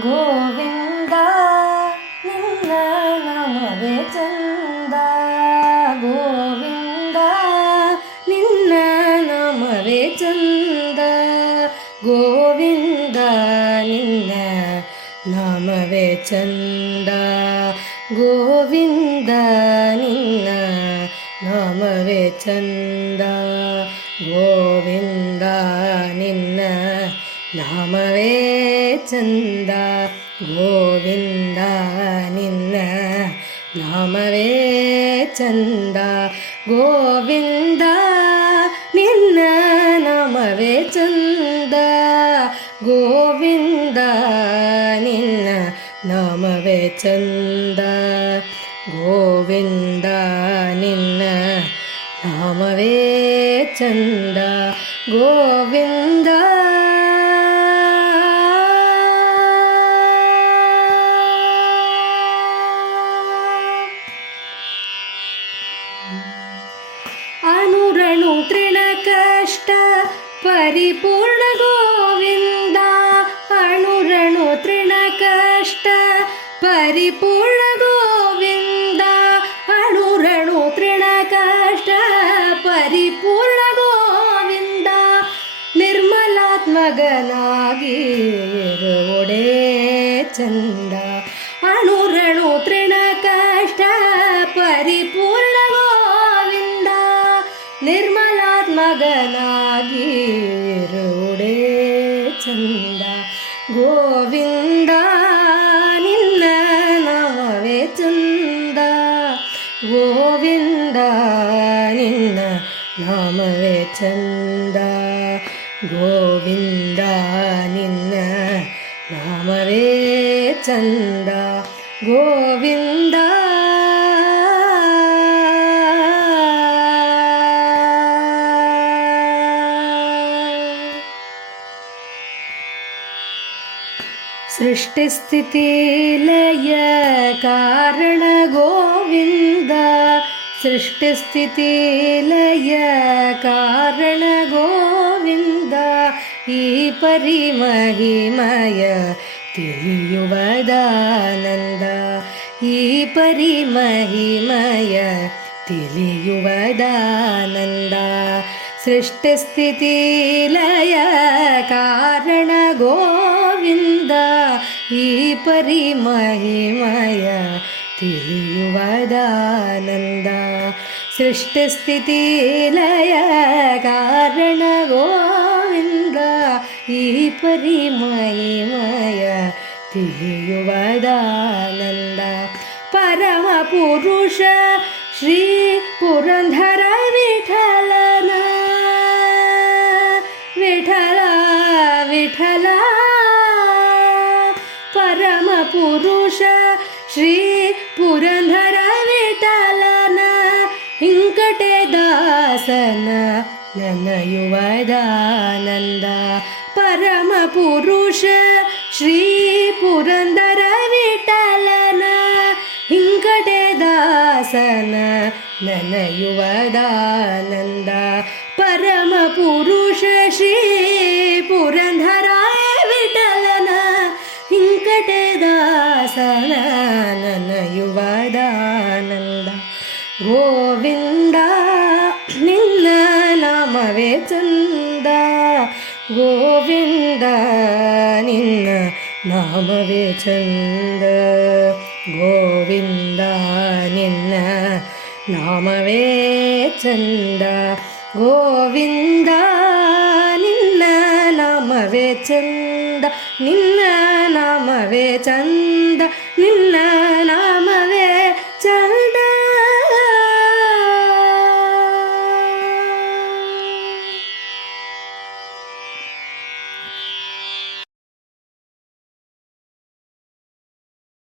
ಗೋವಿಂದ ನಿನ್ನ ನಾಮವೇ ಚಂದ. ಗೋವಿಂದ ನಿನ್ನ ನಾಮವೇ ಚಂದ. ಗೋವಿಂದ ನಿನ್ನ ನಾಮವೇ ಚಂದ. ಗೋವಿಂದ ನಿನ್ನ ನಾಮವೇ ಚಂದ. ಗೋವಿಂದ ನಿನ್ನ ನಾಮವೇ ಚಂದ. ಗೋವಿಂದ ನಿನ್ನ ನಾಮವೇ ಚಂದ. ಗೋವಿಂದ ನಿನ್ನ ನಾಮವೇ ಚಂದ. ಗೋವಿಂದ ನಿನ್ನ ನಾಮವೇ ಚಂದ. ಗೋವಿಂದ ನಿನ್ನ ನಾಮವೇ ಚಂದ. ಗೋವಿಂದ ಅನುರಣು ತೃಣ ಕಷ್ಟ ಪರಿಪೂರ್ಣ ಗೋವಿಂದ. ಅನುರಣು ತೃಣ ಕಷ್ಟ ಪರಿಪೂರ್ಣ ಗೋವಿಂದ. ಅನುರಣು ತೃಣ ಕಷ್ಟ ಪರಿಪೂರ್ಣ ಗೋವಿಂದ. ನಿರ್ಮಲಾತ್ಮಗನಾಗಿ ಇರುವುದೇ ಚಂದ. ಅನುರಣು ತೃಣ ಕಷ್ಟ ಪರಿಪೂರ್ಣ ಗೋವಿಂದ. ನಿರ್ಮಲಾತ್ಮಗನಾಗಿ ಇರುವುದೇ ಚಂದ. ಗೋವಿಂದ ನಿನ್ನ ನಾಮವೇ ಚಂದ. ಗೋವಿಂದ ನಿನ್ನ ನಾಮವೇ ಚಂದ. ಗೋವಿಂದ ನಿನ್ನ ನಾಮವೇ ಚಂದ. ಗೋವಿಂದ ಸೃಷ್ಟಿಸ್ಥಿತಿ ಲಯ ಕಾರಣ ಗೋವಿಂದ. ಸೃಷ್ಟಿಸ್ಥಿತಿ ಲಯ ಕಾರಣ ಗೋವಿಂದ. ಈ ಪರಿಮಹಿಮಯ ತಿಳಿಯುವದಾನಂದ. ಈ ಪರಿಮಹಿಮಯ ತಿಳಿಯುವದಾನಂದ. ಸೃಷ್ಟಿಸ್ಥಿತಿ ಲಯ ಕಾರಣ ಗೋವಿಂದ. ಈ ಪರಿಮಹಿಮಯ ತಿಳಿಯುವದಾನಂದ. ಸೃಷ್ಟಿಸ್ಥಿತಿ ಲಯ ಕಾರಣ ಗೋವಿಂದ. ಈ ಪರಿಮಹಿಮಯ ತಿಳಿಯುವದಾನಂದ. ಪರಮ ಪುರುಷ ಶ್ರೀ ಪುರಂದರ ವಿಠಲನ. ವಿಠಲ ವಿಠಲ ಪರಮ ಪುರುಷ ಶ್ರೀ ಪುರಂದರ ವಿಠಲನ. ವೆಂಕಟದಾಸನ ನನಯುವದಾನಂದ. ಪರಮ ಪುರುಷ ಶ್ರೀ ಪುರಂದರ ವಿಠಲನ. ವೆಂಕಟದಾಸನ ನನಯುವದಾನಂದ. ಪರಮ ಪುರುಷ ಶ್ರೀ ಪುರಂದರ ವಿಠಲನ. ವೆಂಕಟದಾಸನ ನನಯುವದಾನಂದ. ಗೋವಿಂದ ನಿನ್ನ ನಾಮವೇ ಚಂದ. ಗೋವಿಂದ ನಿನ್ನ ನಾಮವೇ ಚಂದ. ಗೋವಿಂದ ನಿನ್ನ ನಾಮವೇ ಚಂದ. ಗೋವಿಂದ ನಿನ್ನ ನಾಮವೇ ಚಂದ. ನಿನ್ನ ನಾಮವೇ ಚಂದ. ನಿನ್ನ